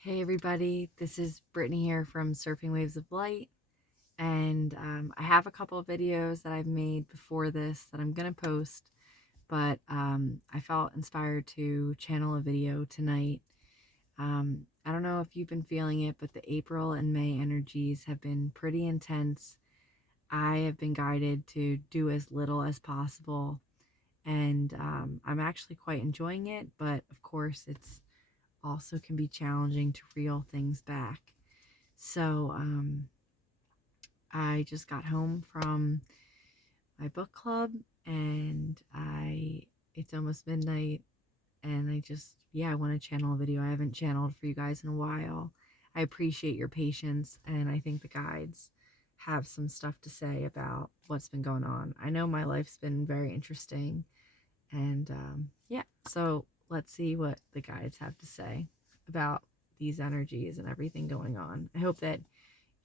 Hey everybody, this is Brittany here from Surfing Waves of Light, and I have a couple of videos that I've made before this that I'm going to post, but I felt inspired to channel a video tonight. I don't know if you've been feeling it, but the April and May energies have been pretty intense. I have been guided to do as little as possible, and I'm actually quite enjoying it, but of course it's also can be challenging to reel things back. So I just got home from my book club, and it's almost midnight, and I want to channel a video I haven't channeled for you guys in a while. I appreciate your patience, and I think the guides have some stuff to say about what's been going on. I know my life's been very interesting, and so let's see what the guides have to say about these energies and everything going on. I hope that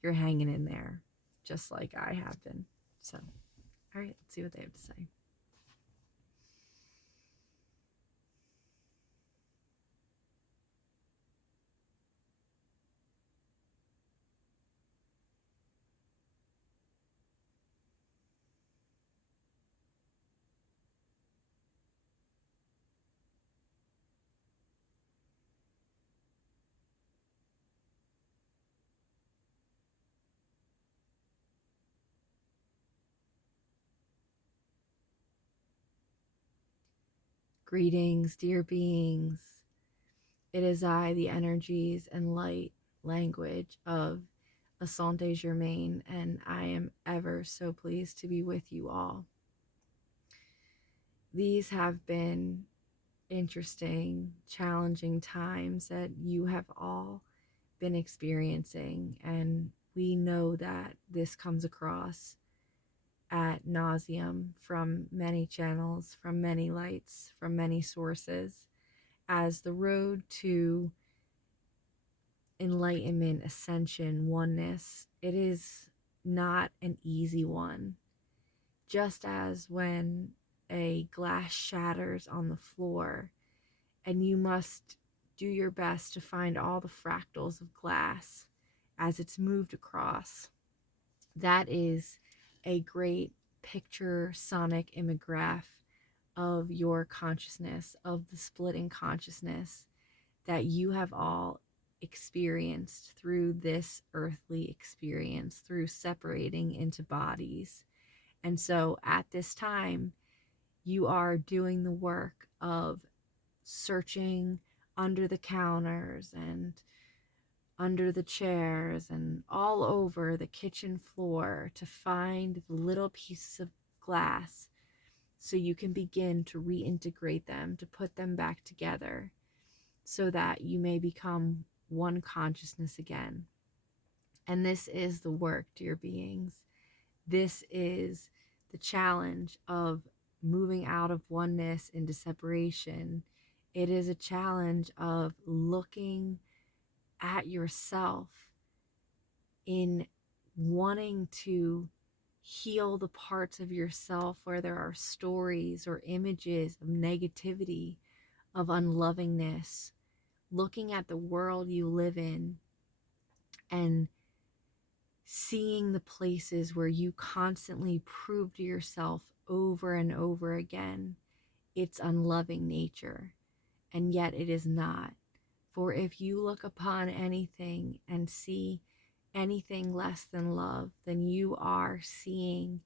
you're hanging in there just like I have been. So, all right, let's see what they have to say. Greetings, dear beings. It is I, the energies and light language of Asante Germain, and I am ever so pleased to be with you all. These have been interesting, challenging times that you have all been experiencing, and we know that this comes across at nauseum from many channels, from many lights, from many sources, as the road to enlightenment, ascension, oneness. It is not an easy one. Just as when a glass shatters on the floor and you must do your best to find all the fractals of glass as it's moved across. That is a great picture sonic imograph of your consciousness, of the splitting consciousness that you have all experienced through this earthly experience, through separating into bodies. And so at this time, you are doing the work of searching under the counters and under the chairs and all over the kitchen floor to find the little pieces of glass so you can begin to reintegrate them, to put them back together so that you may become one consciousness again. And this is the work, dear beings. This is the challenge of moving out of oneness into separation. It is a challenge of looking at yourself in wanting to heal the parts of yourself where there are stories or images of negativity, of unlovingness, looking at the world you live in and seeing the places where you constantly prove to yourself over and over again its unloving nature, and yet it is not. For if you look upon anything and see anything less than love, then you are seeing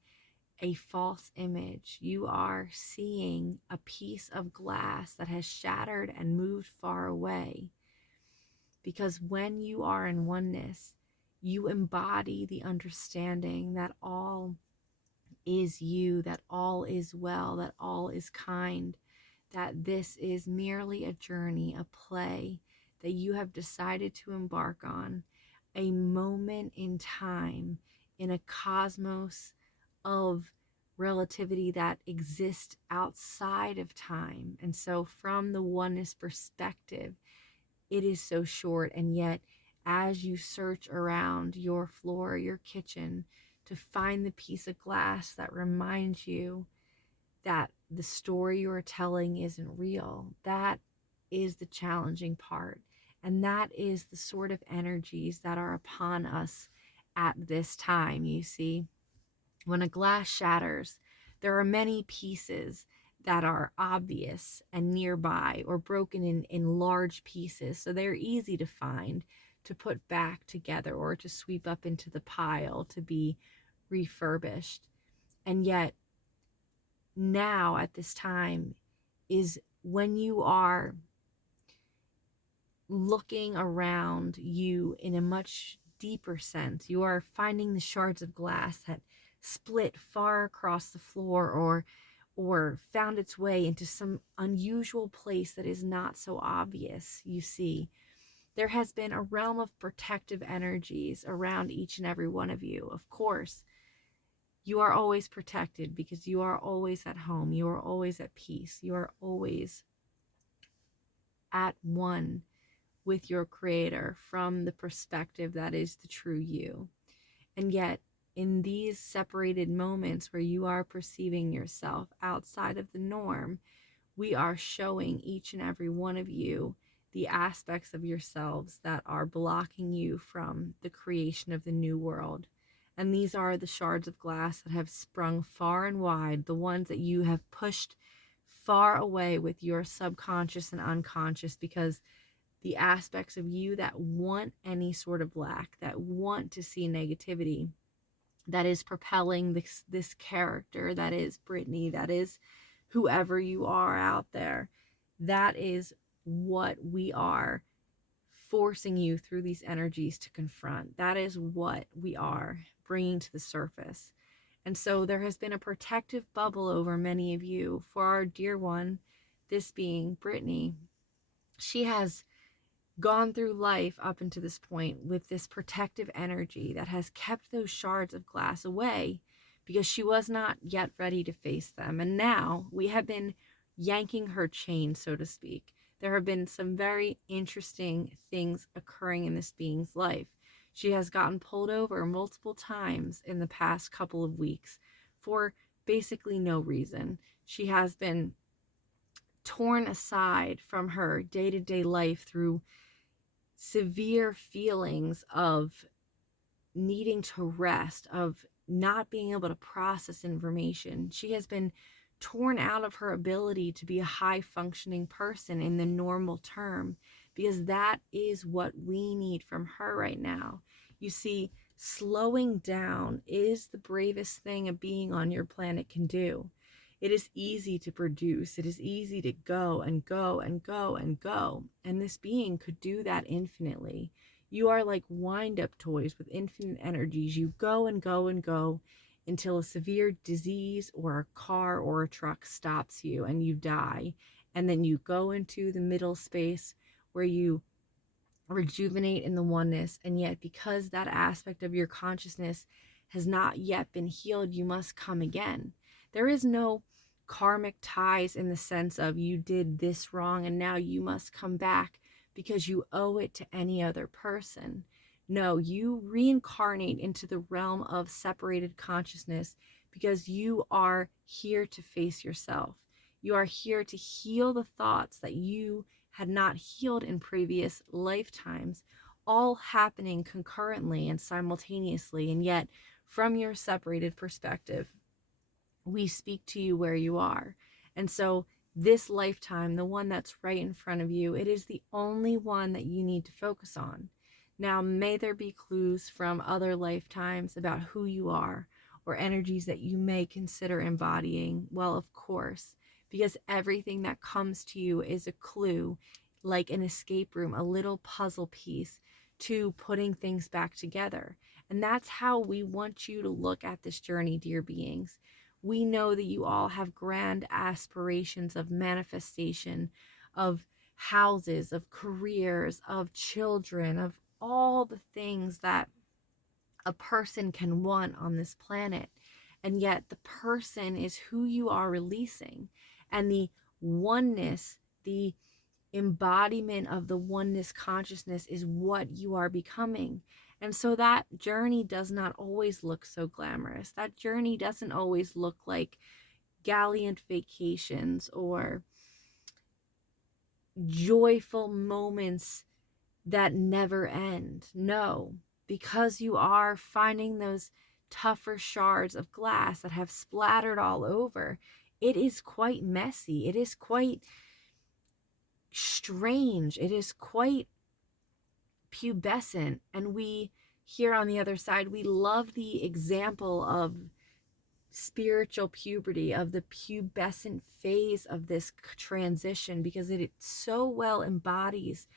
a false image. You are seeing a piece of glass that has shattered and moved far away. Because when you are in oneness, you embody the understanding that all is you, that all is well, that all is kind, that this is merely a journey, a play that you have decided to embark on, a moment in time in a cosmos of relativity that exists outside of time. And so, from the oneness perspective, it is so short, and yet as you search around your floor, your kitchen, to find the piece of glass that reminds you that the story you're telling isn't real, that is the challenging part. And that is the sort of energies that are upon us at this time. You see, when a glass shatters, there are many pieces that are obvious and nearby or broken in large pieces. So they're easy to find, to put back together, or to sweep up into the pile to be refurbished. And yet, now at this time is when you are looking around you in a much deeper sense. You are finding the shards of glass that split far across the floor, or found its way into some unusual place that is not so obvious. You see, there has been a realm of protective energies around each and every one of you. Of course, you are always protected because you are always at home. You are always at peace. You are always at one with your creator from the perspective that is the true you. And yet, in these separated moments where you are perceiving yourself outside of the norm, we are showing each and every one of you the aspects of yourselves that are blocking you from the creation of the new world. And these are the shards of glass that have sprung far and wide, the ones that you have pushed far away with your subconscious and unconscious, because the aspects of you that want any sort of lack, that want to see negativity, that is propelling this character, that is Brittany, that is whoever you are out there, that is what we are forcing you through these energies to confront. That is what we are bringing to the surface. And so there has been a protective bubble over many of you. For our dear one, this being Brittany, she has gone through life up until this point with this protective energy that has kept those shards of glass away because she was not yet ready to face them. And now we have been yanking her chain, so to speak. There have been some very interesting things occurring in this being's life. She has gotten pulled over multiple times in the past couple of weeks for basically no reason. She has been torn aside from her day-to-day life through severe feelings of needing to rest, of not being able to process information. She has been torn out of her ability to be a high functioning person in the normal term, because that is what we need from her right now. You see, slowing down is the bravest thing a being on your planet can do. It is easy to produce. It is easy to go and go and go and go. And this being could do that infinitely. You are like wind-up toys with infinite energies. You go and go and go until a severe disease or a car or a truck stops you and you die. And then you go into the middle space where you rejuvenate in the oneness. And yet, because that aspect of your consciousness has not yet been healed, you must come again. There is no karmic ties in the sense of you did this wrong and now you must come back because you owe it to any other person. No, you reincarnate into the realm of separated consciousness because you are here to face yourself. You are here to heal the thoughts that you had not healed in previous lifetimes, all happening concurrently and simultaneously. And yet, from your separated perspective, we speak to you where you are. And so this lifetime, the one that's right in front of you, it is the only one that you need to focus on. Now, may there be clues from other lifetimes about who you are or energies that you may consider embodying? Well, of course, because everything that comes to you is a clue, like an escape room, a little puzzle piece to putting things back together. And that's how we want you to look at this journey, dear beings. We know that you all have grand aspirations of manifestation, of houses, of careers, of children, of all the things that a person can want on this planet. And yet the person is who you are releasing. And the oneness, the embodiment of the oneness consciousness is what you are becoming. And so that journey does not always look so glamorous. That journey doesn't always look like gallant vacations or joyful moments that never end. No, because you are finding those tougher shards of glass that have splattered all over, it is quite messy. It is quite strange. It is quite pubescent. And we, here on the other side, we love the example of spiritual puberty, of the pubescent phase of this transition, because it so well embodies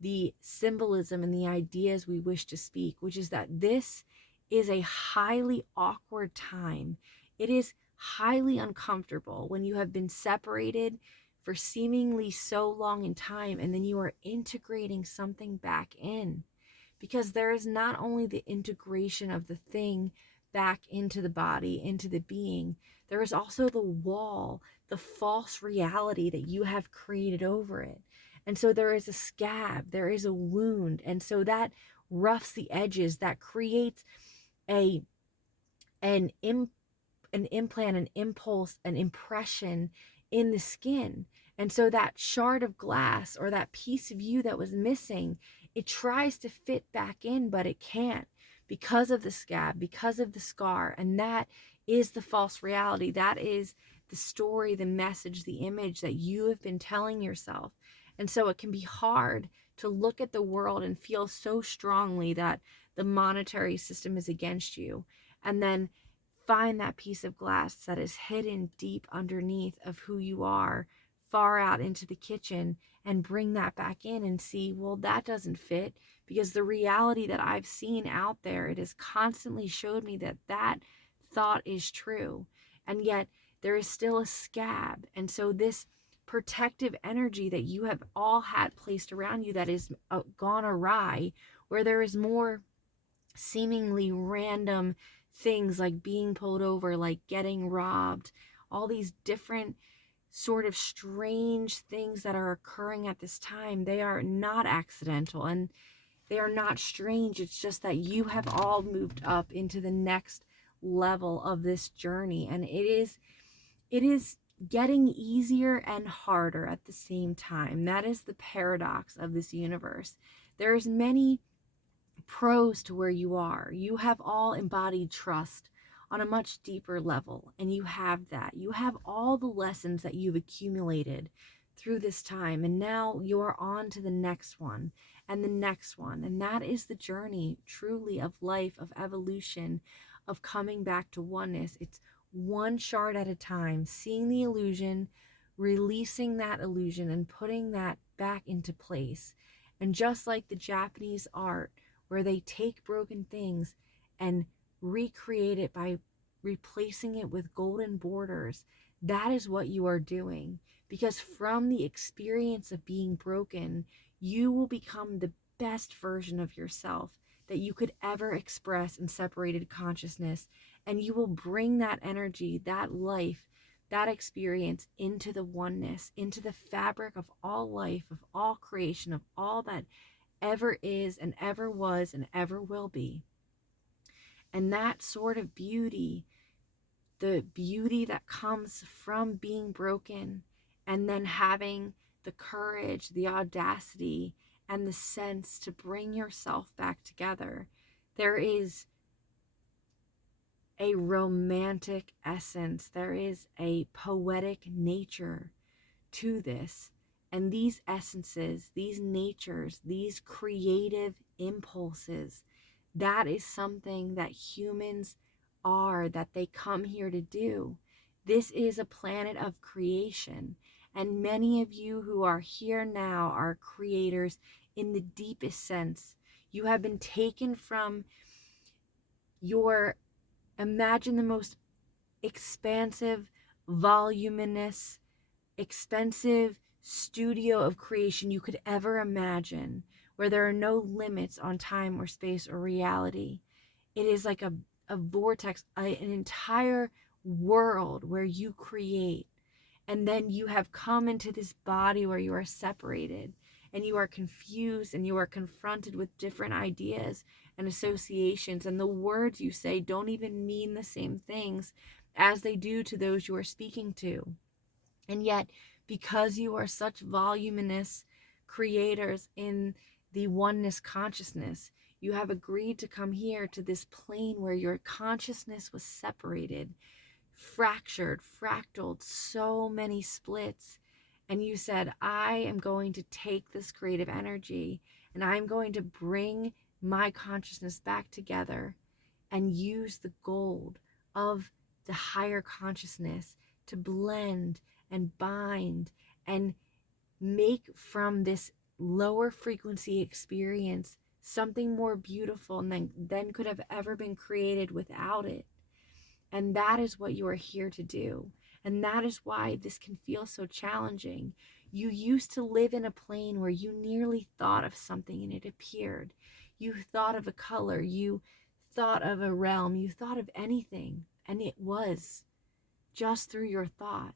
the symbolism and the ideas we wish to speak, which is that this is a highly awkward time. It is highly uncomfortable when you have been separated for seemingly so long in time, and then you are integrating something back in. Because there is not only the integration of the thing back into the body, into the being, there is also the wall, the false reality that you have created over it. And so there is a scab, there is a wound. And so that roughs the edges, that creates a an an implant, an impulse, an impression in the skin. And so that shard of glass or that piece of you that was missing, it tries to fit back in, but it can't, because of the scab, because of the scar. And that is the false reality. That is the story, the message, the image that you have been telling yourself. And so it can be hard to look at the world and feel so strongly that the monetary system is against you, and then find that piece of glass that is hidden deep underneath of who you are, far out into the kitchen, and bring that back in and see, well, that doesn't fit, because the reality that I've seen out there, it has constantly showed me that that thought is true. And yet there is still a scab. And so this protective energy that you have all had placed around you that is gone awry, where there is more seemingly random things like being pulled over, like getting robbed, all these different sort of strange things that are occurring at this time. They are not accidental and they are not strange. It's just that you have all moved up into the next level of this journey, and it is getting easier and harder at the same time. That is the paradox of this universe. There's many pros to where you are. You have all embodied trust on a much deeper level, and you have that. You have all the lessons that you've accumulated through this time, and now you're on to the next one and the next one. And that is the journey truly of life, of evolution, of coming back to oneness. It's one shard at a time, seeing the illusion, releasing that illusion, and putting that back into place. And just like the Japanese art, where they take broken things and recreate it by replacing it with golden borders, that is what you are doing. Because from the experience of being broken, you will become the best version of yourself that you could ever express in separated consciousness. And you will bring that energy, that life, that experience into the oneness, into the fabric of all life, of all creation, of all that ever is and ever was and ever will be. And that sort of beauty, the beauty that comes from being broken and then having the courage, the audacity, and the sense to bring yourself back together, there is a romantic essence, there is a poetic nature to this. And these essences, these natures, these creative impulses, that is something that humans are, that they come here to do. This is a planet of creation. And many of you who are here now are creators in the deepest sense. You have been taken from your, imagine the most expansive, voluminous, expensive studio of creation you could ever imagine, where there are no limits on time or space or reality. It is like a vortex, an entire world where you create. And then you have come into this body where you are separated and you are confused and you are confronted with different ideas and associations. And the words you say don't even mean the same things as they do to those you are speaking to. And yet, because you are such voluminous creators in the oneness consciousness. You have agreed to come here to this plane where your consciousness was separated, fractured, fractaled, so many splits. And you said, I am going to take this creative energy and I'm going to bring my consciousness back together and use the gold of the higher consciousness to blend and bind and make from this lower frequency experience something more beautiful than could have ever been created without it. And that is what you are here to do. And that is why this can feel so challenging. You used to live in a plane where you nearly thought of something and it appeared. You thought of a color, you thought of a realm, you thought of anything, and it was just through your thought.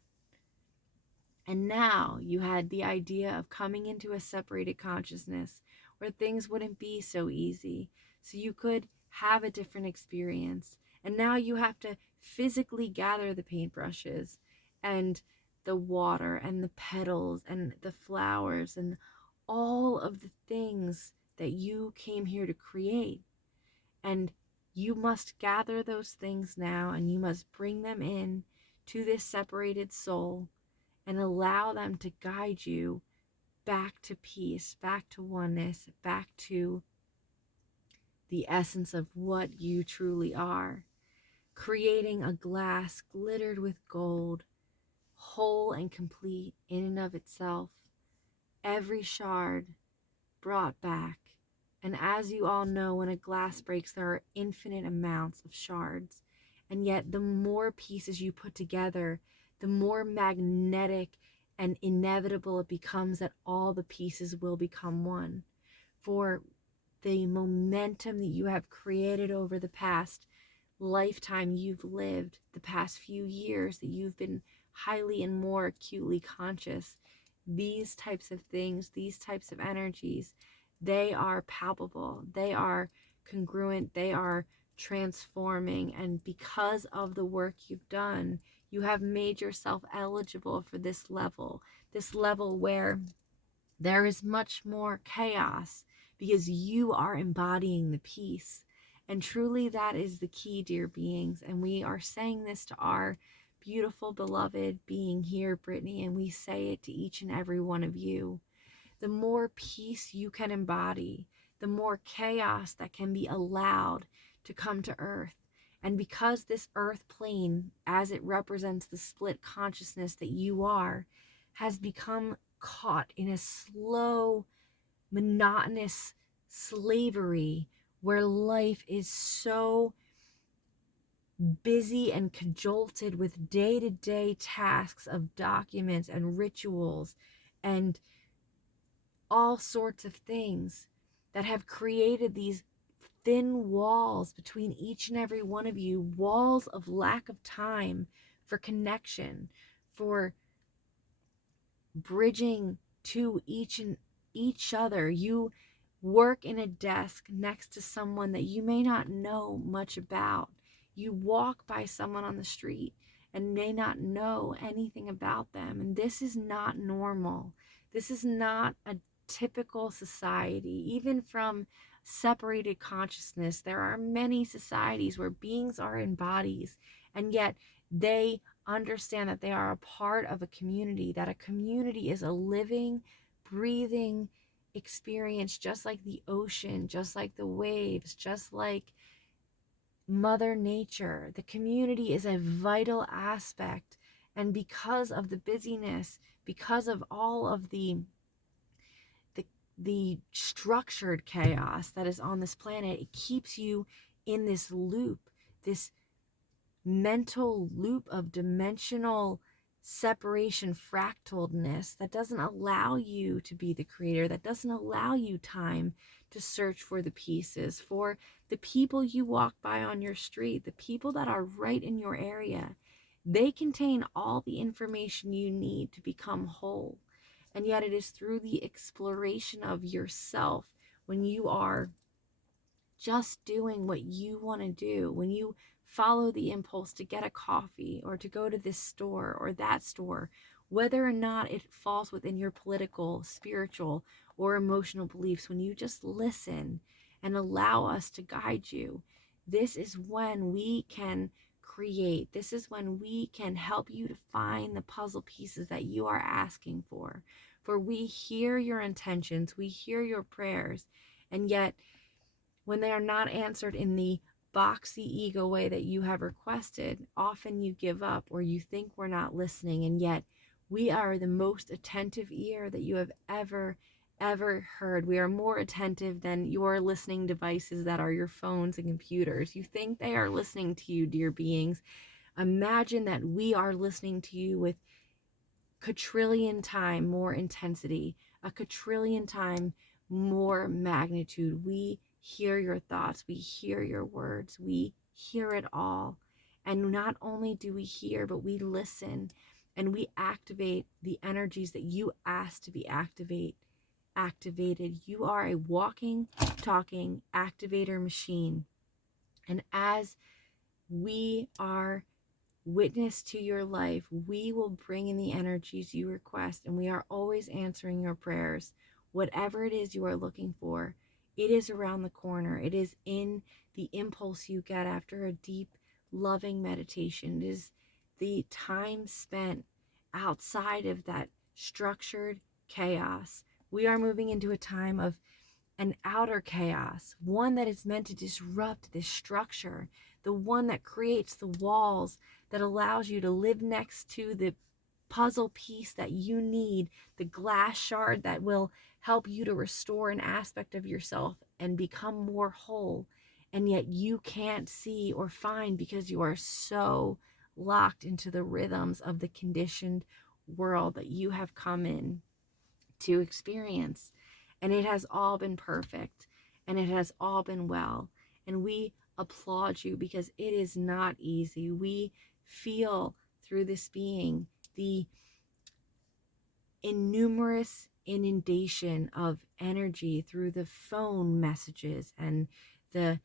And now you had the idea of coming into a separated consciousness where things wouldn't be so easy, so you could have a different experience. And now you have to physically gather the paintbrushes and the water and the petals and the flowers and all of the things that you came here to create. And you must gather those things now and you must bring them in to this separated soul and allow them to guide you back to peace, back to oneness, back to the essence of what you truly are. Creating a glass glittered with gold, whole and complete in and of itself, every shard brought back. And as you all know, when a glass breaks, there are infinite amounts of shards. And yet, the more pieces you put together, the more magnetic and inevitable it becomes that all the pieces will become one. For the momentum that you have created over the past lifetime you've lived, the past few years that you've been highly and more acutely conscious, these types of things, these types of energies, they are palpable, they are congruent, they are transforming. And because of the work you've done, you have made yourself eligible for this level where there is much more chaos because you are embodying the peace. And truly, that is the key, dear beings. And we are saying this to our beautiful, beloved being here, Brittany, and we say it to each and every one of you. The more peace you can embody, the more chaos that can be allowed to come to earth. And because this earth plane, as it represents the split consciousness that you are, has become caught in a slow, monotonous slavery where life is so busy and cajolted with day-to-day tasks of documents and rituals and all sorts of things that have created these thin walls between each and every one of you, walls of lack of time for connection, for bridging to each other. You work in a desk next to someone that you may not know much about. You walk by someone on the street and may not know anything about them. And this is not normal. This is not a typical society. Even from separated consciousness, there are many societies where beings are in bodies, and yet they understand that they are a part of a community, that a community is a living, breathing experience, just like the ocean, just like the waves, just like Mother Nature. The community is a vital aspect. And because of the busyness, because of all of the structured chaos that is on this planet, it keeps you in this loop, this mental loop of dimensional separation, fractaledness that doesn't allow you to be the creator, that doesn't allow you time to search for the pieces, for the people you walk by on your street, the people that are right in your area. They contain all the information you need to become whole. And yet it is through the exploration of yourself, when you are just doing what you want to do, when you follow the impulse to get a coffee or to go to this store or that store, whether or not it falls within your political, spiritual, or emotional beliefs. When you just listen and allow us to guide you, this is when we can create. This is when we can help you to find the puzzle pieces that you are asking for. For we hear your intentions, we hear your prayers, and yet when they are not answered in the boxy ego way that you have requested, often you give up or you think we're not listening, and yet we are the most attentive ear that you have ever heard. We are more attentive than your listening devices that are your phones and computers. You think they are listening to you, dear beings. Imagine that we are listening to you with quadrillion time more intensity, a quadrillion time more magnitude. We hear your thoughts, we hear your words, we hear it all. And not only do we hear, but we listen and we activate the energies that you ask to be activated. You are a walking, talking activator machine. And as we are witness to your life, we will bring in the energies you request, and we are always answering your prayers. Whatever it is you are looking for, it is around the corner. It is in the impulse you get after a deep, loving meditation. It is the time spent outside of that structured chaos. We are moving into a time of an outer chaos, one that is meant to disrupt this structure, the one that creates the walls that allows you to live next to the puzzle piece that you need, the glass shard that will help you to restore an aspect of yourself and become more whole. And yet you can't see or find because you are so locked into the rhythms of the conditioned world that you have come in to experience. And it has all been perfect and it has all been well. And we applaud you because it is not easy. We feel through this being the innumerous inundation of energy through the phone messages and the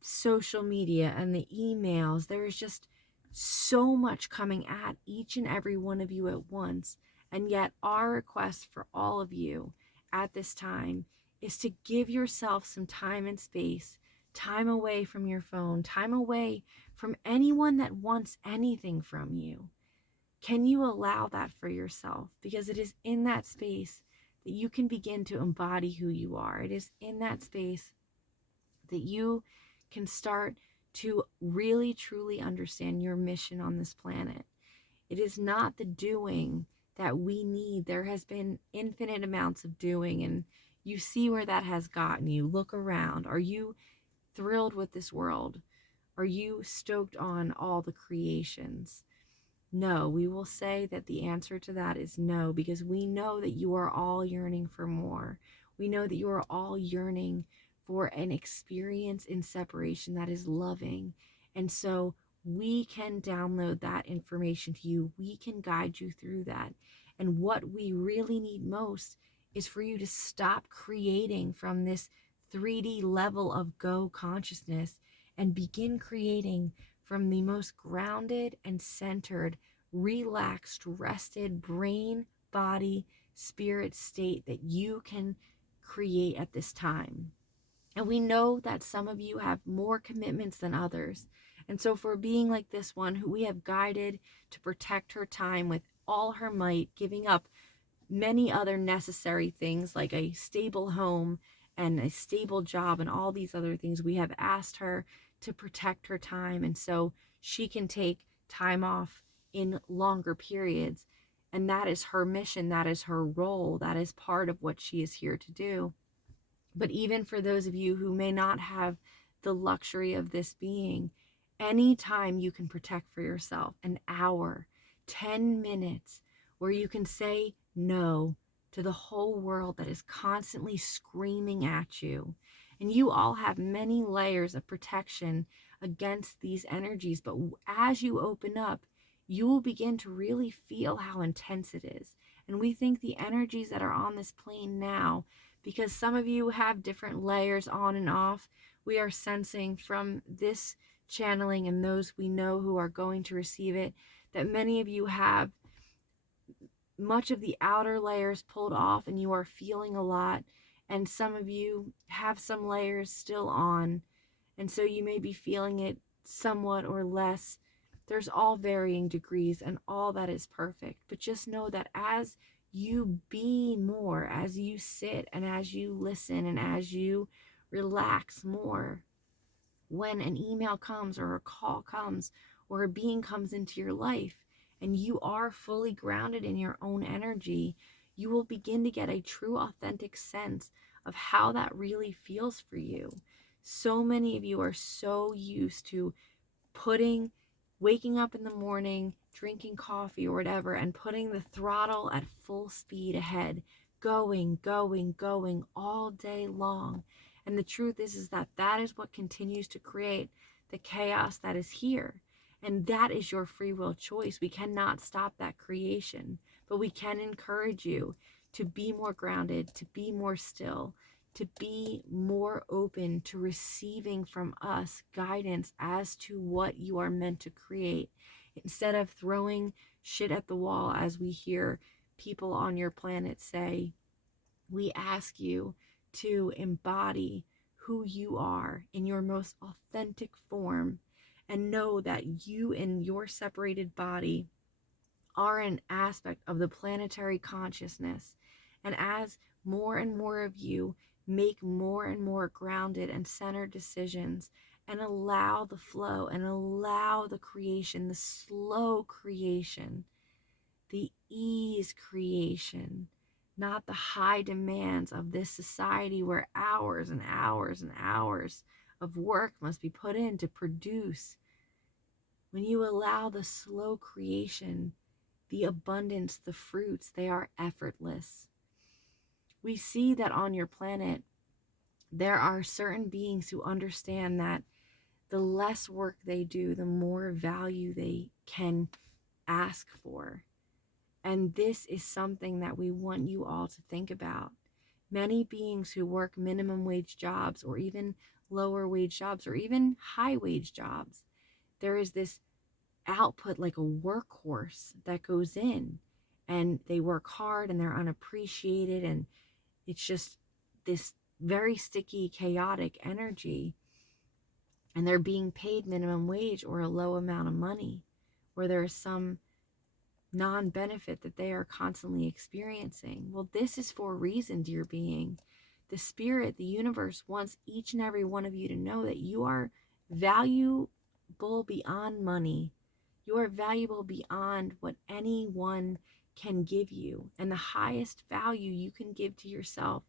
social media and the emails. There is just so much coming at each and every one of you at once. And yet our request for all of you at this time is to give yourself some time and space, time away from your phone, time away from anyone that wants anything from you. Can you allow that for yourself? Because it is in that space that you can begin to embody who you are. It is in that space that you can start to really truly understand your mission on this planet. It is not the doing that we need. There has been infinite amounts of doing, and you see where that has gotten you. Look around. Are you thrilled with this world? Are you stoked on all the creations? No, we will say that the answer to that is no, because we know that you are all yearning for more. We know that you are all yearning for an experience in separation that is loving. And so we can download that information to you. We can guide you through that. And what we really need most is for you to stop creating from this 3D level of go consciousness and begin creating from the most grounded and centered, relaxed, rested brain, body, spirit state that you can create at this time. And we know that some of you have more commitments than others. And so for being like this one who we have guided to protect her time with all her might, giving up many other necessary things like a stable home and a stable job and all these other things, we have asked her to protect her time. And so she can take time off in longer periods. And that is her mission. That is her role. That is part of what she is here to do. But even for those of you who may not have the luxury of this being, anytime you can protect for yourself, an hour, 10 minutes, where you can say no to the whole world that is constantly screaming at you. And you all have many layers of protection against these energies. But as you open up, you will begin to really feel how intense it is. And we think the energies that are on this plane now, because some of you have different layers on and off, we are sensing from this channeling and those we know who are going to receive it, that many of you have much of the outer layers pulled off and you are feeling a lot. And some of you have some layers still on. And so you may be feeling it somewhat or less. There's all varying degrees, and all that is perfect. But just know that as you be more, as you sit and as you listen and as you relax more, when an email comes or a call comes or a being comes into your life and you are fully grounded in your own energy, you will begin to get a true, authentic sense of how that really feels for you. So many of you are so used to waking up in the morning, drinking coffee or whatever, and putting the throttle at full speed ahead, going, going, going all day long. And the truth is that that is what continues to create the chaos that is here. And that is your free will choice. We cannot stop that creation, but we can encourage you to be more grounded, to be more still, to be more open to receiving from us guidance as to what you are meant to create, instead of throwing shit at the wall. As we hear people on your planet say, we ask you to embody who you are in your most authentic form, and know that you in your separated body are an aspect of the planetary consciousness. And as more and more of you make more and more grounded and centered decisions and allow the flow and allow the creation, the slow creation, the ease creation, not the high demands of this society where hours and hours and hours of work must be put in to produce. When you allow the slow creation, the abundance, the fruits, they are effortless. We see that on your planet, there are certain beings who understand that the less work they do, the more value they can ask for. And this is something that we want you all to think about. Many beings who work minimum wage jobs or even lower wage jobs or even high wage jobs, there is this output like a workhorse that goes in, and they work hard and they're unappreciated, and it's just this very sticky, chaotic energy, and they're being paid minimum wage or a low amount of money, where there is some non-benefit that they are constantly experiencing. Well, this is for a reason, dear being. The spirit, the universe wants each and every one of you to know that you are valuable beyond money. You are valuable beyond what anyone can give you. And the highest value you can give to yourself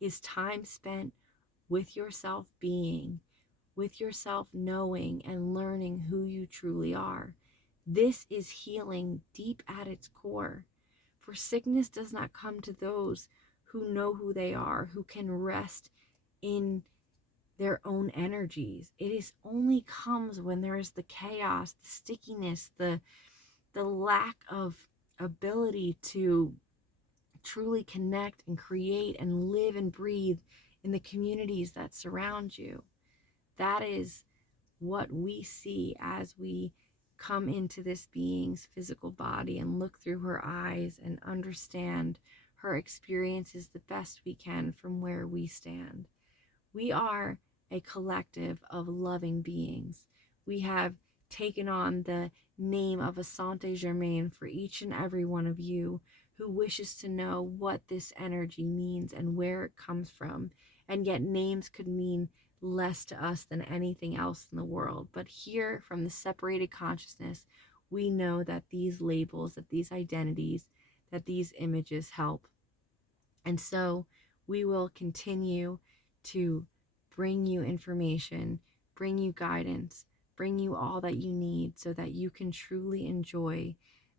is time spent with yourself being, with yourself knowing and learning who you truly are. This is healing deep at its core. For sickness does not come to those who know who they are, who can rest in their own energies. It is only comes when there is the chaos, the stickiness, the lack of ability to truly connect and create and live and breathe in the communities that surround you. That is what we see as we come into this being's physical body and look through her eyes and understand her experiences the best we can from where we stand. We are a collective of loving beings. We have taken on the name of Asante Germain for each and every one of you who wishes to know what this energy means and where it comes from. And yet names could mean less to us than anything else in the world. But here, from the separated consciousness, we know that these labels, that these identities, that these images help. And so we will continue to bring you information, bring you guidance, bring you all that you need so that you can truly enjoy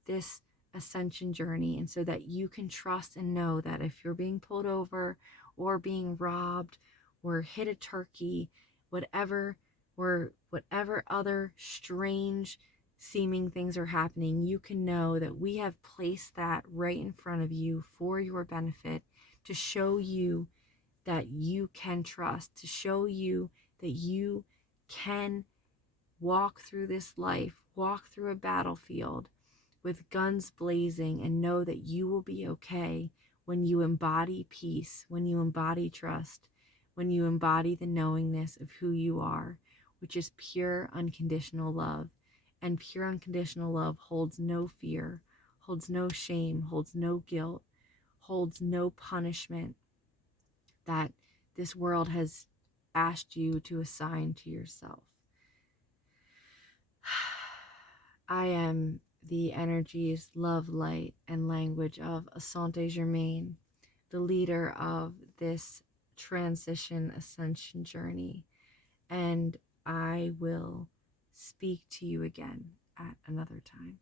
this ascension journey, and so that you can trust and know that if you're being pulled over or being robbed or hit a turkey, whatever or whatever other strange seeming things are happening, you can know that we have placed that right in front of you for your benefit, to show you that you can trust, to show you that you can walk through this life, walk through a battlefield with guns blazing, and know that you will be okay when you embody peace, when you embody trust, when you embody the knowingness of who you are, which is pure unconditional love. And pure unconditional love holds no fear, holds no shame, holds no guilt, holds no punishment that this world has asked you to assign to yourself. I am the energies, love, light, and language of Asante Germain, the leader of this transition ascension journey, and I will speak to you again at another time.